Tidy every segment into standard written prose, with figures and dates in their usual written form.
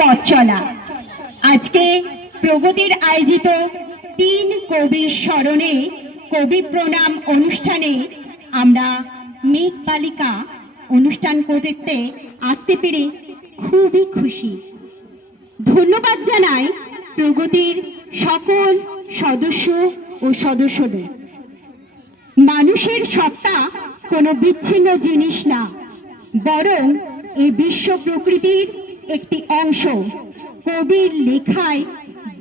পথ চলা। আজকে প্রগতির আয়োজিত 3 কবির স্মরণে কবি প্রণাম অনুষ্ঠানে আমরা মেঘ বালিকা অনুষ্ঠান করতে আসতে পেরে খুবই খুশি। ধন্যবাদ জানাই প্রগতির সকল সদস্য ও সদস্যদের। মানুষের সত্তা কোনো বিচ্ছিন্ন জিনিস না, বরং এই বিশ্ব প্রকৃতির একটি অংশ। কবির লেখায়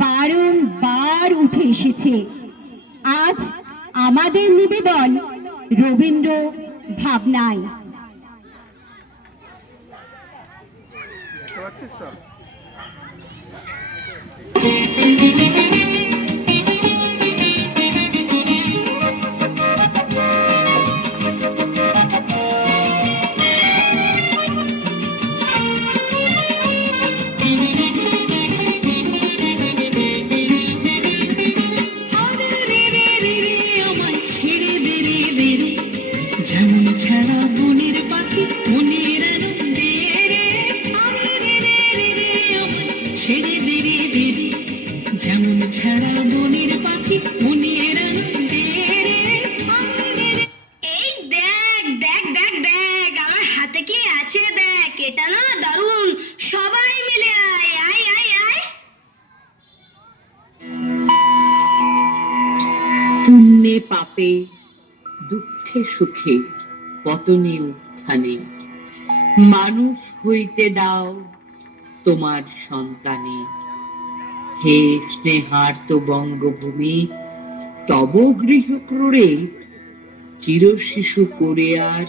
বারংবার উঠে এসেছে। আজ আমাদের নিবেদন রবীন্দ্র ভাবনায়। পুণ্যে পাপে দুঃখে সুখে পতনে উত্থানে মানুষ হইতে দাও তোমার সন্তানে। হে স্নেহার্ত বঙ্গভূমি, তব গৃহ ক্রোড়ে চির শিশু করে আর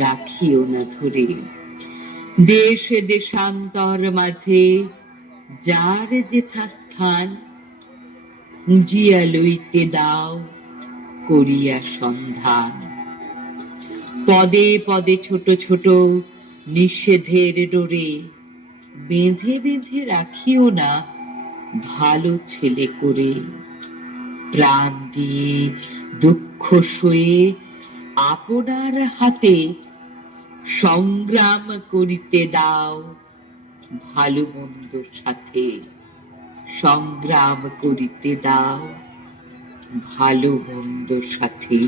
রাখিও না ধরে। দেশে দেশান্তর মাঝে যার যেথা স্থান, খুঁজিয়া লইতে দাও করিয়া সন্ধান। পদে পদে ছোট ছোট নিষেধের ডোরে বেঁধে বেঁধে রাখিও না ভালো ছেলে করে। প্রাণ দিয়ে দুঃখ সয়ে আপনার হাতে সংগ্রাম করিতে দাও ভালো মন্দর সাথে। সংগ্রাম করিতে দাও ভালো মন্দর সাথে।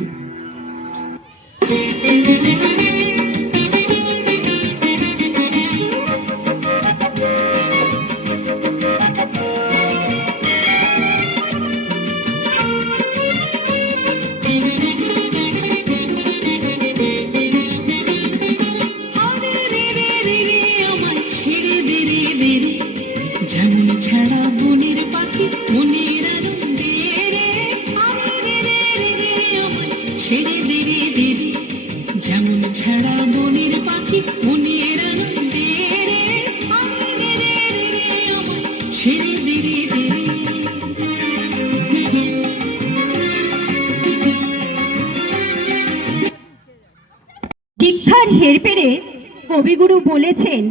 শিক্ষার হেরফেরে কবিগুরু বলেছেন,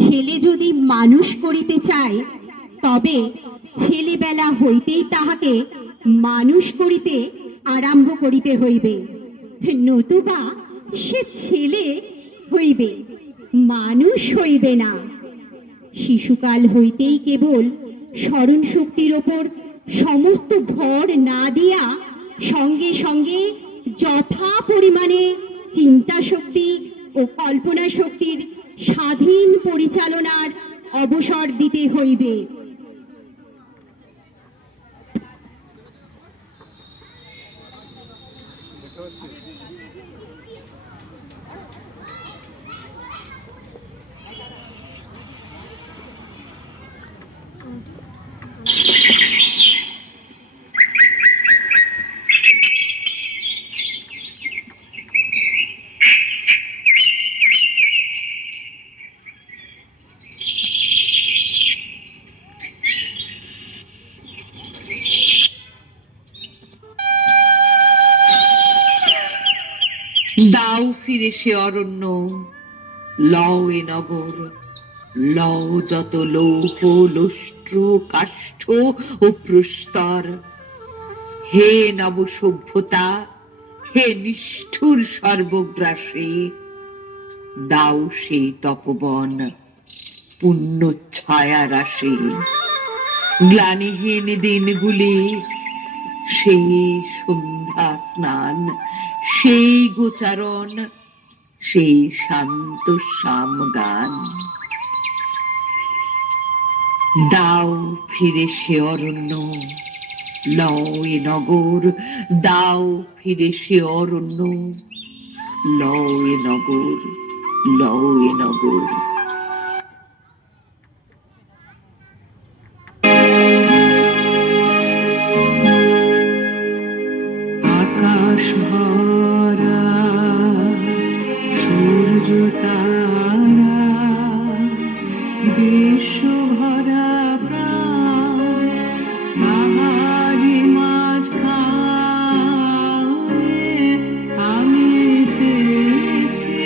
ছেলে যদি মানুষ করিতে চায় তবে ছেলেবেলা হইতেই তাহাকে মানুষ করিতে আরম্ভ করিতে হইবে, নতুবা সে ছেলে হইবে, মানুষ হইবে না। শিশুকাল হইতেই কেবল স্মরণ শক্তির ওপর সমস্ত ভর না দিয়া সঙ্গে সঙ্গে যথা পরিমাণে চিন্তা শক্তি ও কল্পনা শক্তির স্বাধীন পরিচালনার অবসর দিতে হইবে। দাও ফিরে সে অরণ্য, লও এ নগর, লও যত লৌহ লষ্ট্র কাষ্ঠ ও প্রস্তর। হে নব সভ্যতা, হে নিষ্ঠুর সর্বগ্রাসী, দাও সেই তপবন, পুণ্য ছায়া রাশি। গ্লানিহীন দিনগুলি, সেই সন্ধ্যা স্নান, সেই গোচারণ, সেই শান্ত শাম গান। দাও ফিরে সে অরণ্য, লও এ নগর, দাও ফিরে সে অরণ্য, লও এ নগর, লও এ নগর। আকাশ ভরা সূর্য তারা, বিশ্ব ভরা প্রাণ, তাহারি মাঝখানে আমি পেয়েছি,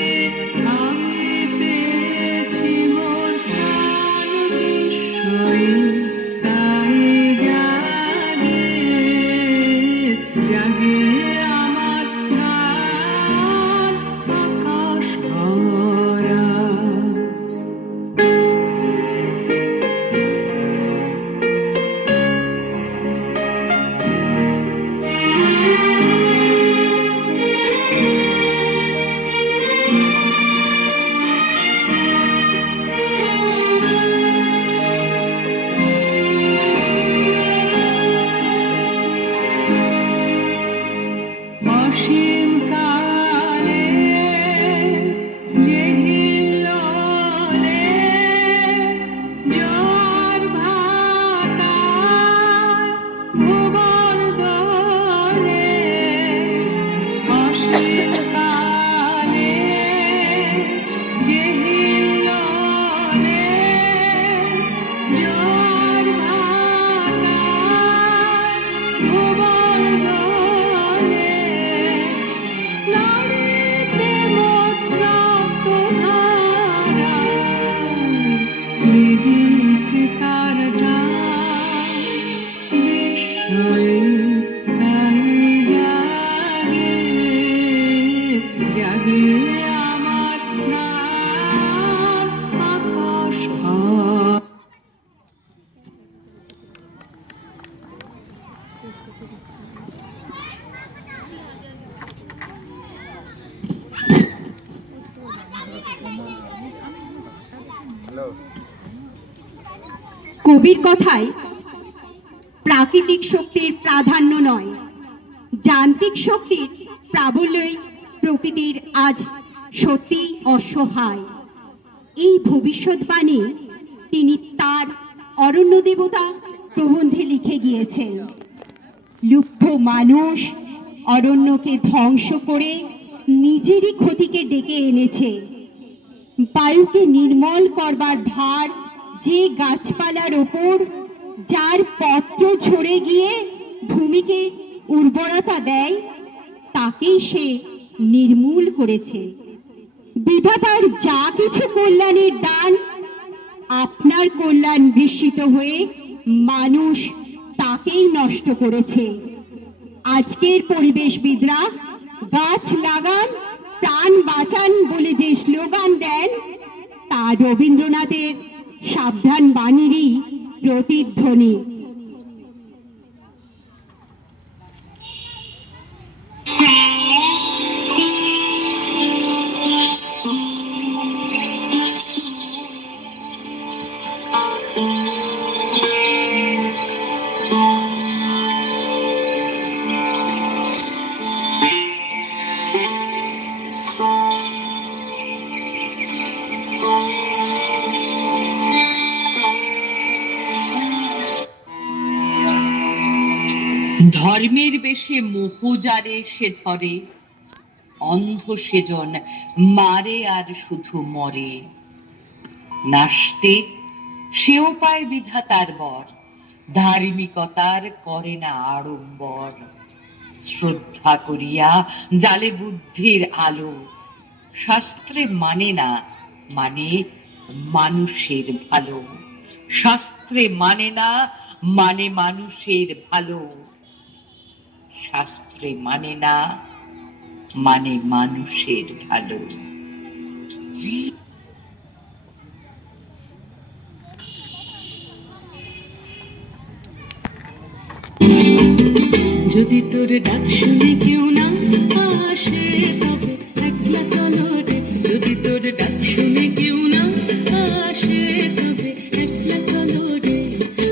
আমি পেয়েছি মোর স্থান। বিস্ময়ে তাই জাগে, জাগে আমার গান, আকাশ ভরা। অসীম কালে যে হিল্লোলে জোয়ার ভাটায় ভুবন দোলে, অসীম কালে যে হিল্লোলে জোয়ার ভাটায় ভুবন দোলে, নাড়িতে মত্রাক্ত ধারায় লেগেছে তার টান। বিস্ময়ে তাই জাগে, জাগে আমার গান, আকাশ ভরা। কবির কথায় প্রাকৃতিক শক্তির প্রাধান্য নয়, যান্ত্রিক শক্তির প্রাবল্যই প্রকৃতির আজ সত্যি অসহায়। এই ভবিষ্যৎবাণী তিনি তার অরণ্য দেবতা প্রবন্ধে লিখে গিয়েছেন। লুব্ধ মানুষ অরণ্যকে ধ্বংস করে নিজেরই ক্ষতিকে ডেকে এনেছে। বায়ুকে নির্মল করবার ভার যে গাছপালার ওপর, যার পত্র ঝরে গিয়ে ভূমিকে উর্বরতা দেয়, তাকেই সে নির্মূল করেছে। বিধাতার যা কিছু কল্যাণের দান, আপনার কল্যাণ বিস্মিত হয়ে মানুষ তাকেই নষ্ট করেছে। আজকের পরিবেশবিদরা গাছ লাগান প্রাণ বাঁচান বলে যে স্লোগান দেন, তা রবীন্দ্রনাথের সাবধান বাণীরই প্রতিধ্বনি। ধর্মের বেশে মোহজারে সে ধরে, অন্ধ সেজন মারে আর শুধু মরে। নাস্তিক সেও পায় বিধাতার বর, ধার্মিকতার করে না আড়ম্বর। শ্রদ্ধা করিয়া জালে বুদ্ধির আলো, শাস্ত্রে মানে না, মানে মানুষের ভালো। শাস্ত্রে মানে না, মানে মানুষের ভালো। শাস্ত্রে মানে না, মানে মানুষের ভালো। যদি তোর ডাক শুনে কেউ না আসে তবে একলা চলো রে, যদি তোর ডাক শুনে কেউ না আসে তবে একলা চলো রে,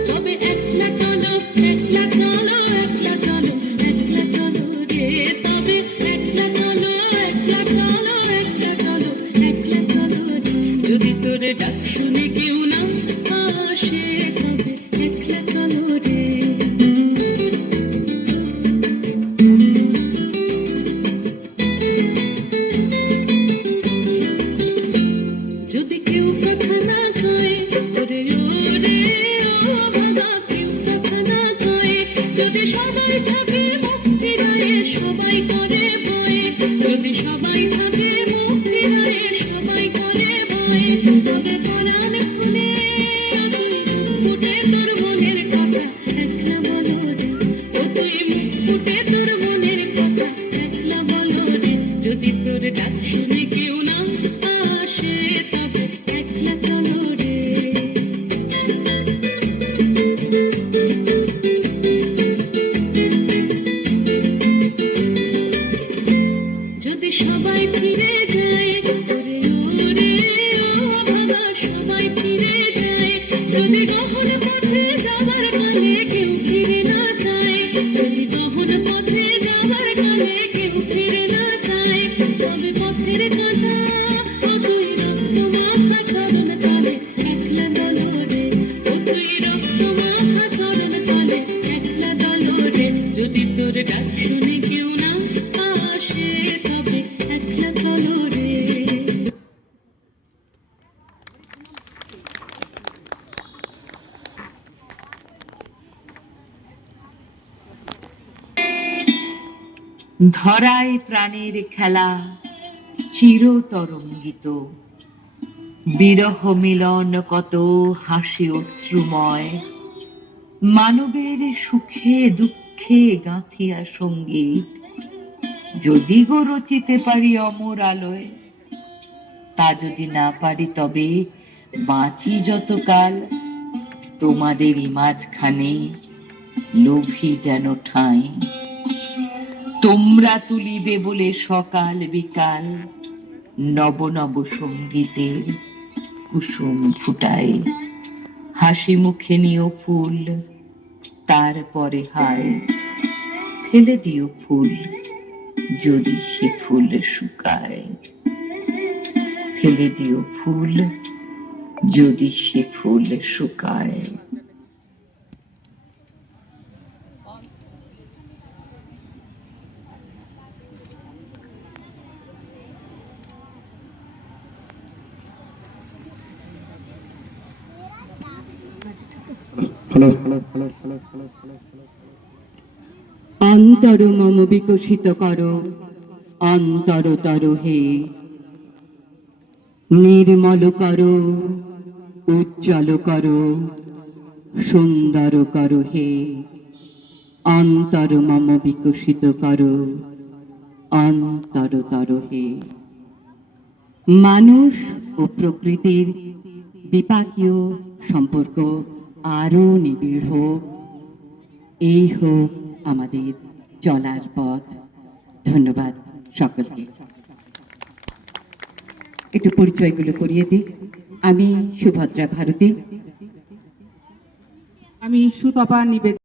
তবে একলা চলো, একলা চলো, একলা চলো, একলা চলো রে, তবে একলা চলো, একলা চলো, একলা চলো, একলা চলো রে, যদি তোর ডাক শুনে কেউ না আসে তবে একলা চলো রে। যদি কেউ কথা না কয় ওরে ওরে ও ভাগা, কেউ কথা না কয়, যদি সবাই থাকে মুক্তি রায়ে সবাই করে ভয়, যদি সবাই থাকে মুক্তি রায়ে সবাই করে ভয়, তবে পরাণ খুলে ফুটে তোর মনের কথা একলা বলো রে, ও তুই মুখ ফুটে তোর মনের কথা একলা বলো রে, যদি তোর ডাক শুনে কেউ না আসে তবে একলা চলো রে। যদি সবাই ফিরে যায় ওরে ওরে ও ভাগা, সবাই ফিরে যায়, যদি গহন পথে যাবার কালে কেউ ফিরে না যায়, যদি গহন পথে যাবার কালে কেউ ফিরে না যায়, তবে পথের কাঁটা ও তুই রক্ত মাখা চরণ তলে একলা দলো রে, ও তুই রক্ত মাখা চরণ তলে একলা দলো রে, যদি তোর ডাক শুনে কেউ না আসে তবে একলা চলো রে। ধরায় প্রাণের খেলা চিরতরঙ্গিত, বিরহ মিলন কত হাসি অশ্রুময়, মানবের সুখে দুঃখে গাঁথিয়া সঙ্গীত, যদি গো রচিতে পারি অমর আলোয়, তা যদি না পারি তবে বাঁচি যতকাল তোমাদেরই মাঝখানে লোভী যেন ঠাঁই, তোমরা তুলিবে বলে সকাল বিকাল নব নব সঙ্গীতের কুসুম ফুটায়, হাসি মুখে নিও ফুল তারপরে হায়, ফেলে দিও ফুল যদি সে ফুল শুকায়, ফেলে দিও ফুল যদি সে ফুল শুকায়। অন্তর মম বিকশিত করো অন্তরতর হে, নির্মল করো উজ্জ্বল করো সুন্দর করো হে, অন্তর মম বিকশিত করো অন্তরতর হে। মানুষ ও প্রকৃতির বিপাকীয় সম্পর্ক আরো নিবিড় হোক, এই হোক আমাদের চলার পথ। ধন্যবাদ সকলকে। একটু পরিচয়গুলো করিয়ে দিই। আমি সুভদ্রা ভারতী। আমি সুতপা নিবেদিতা।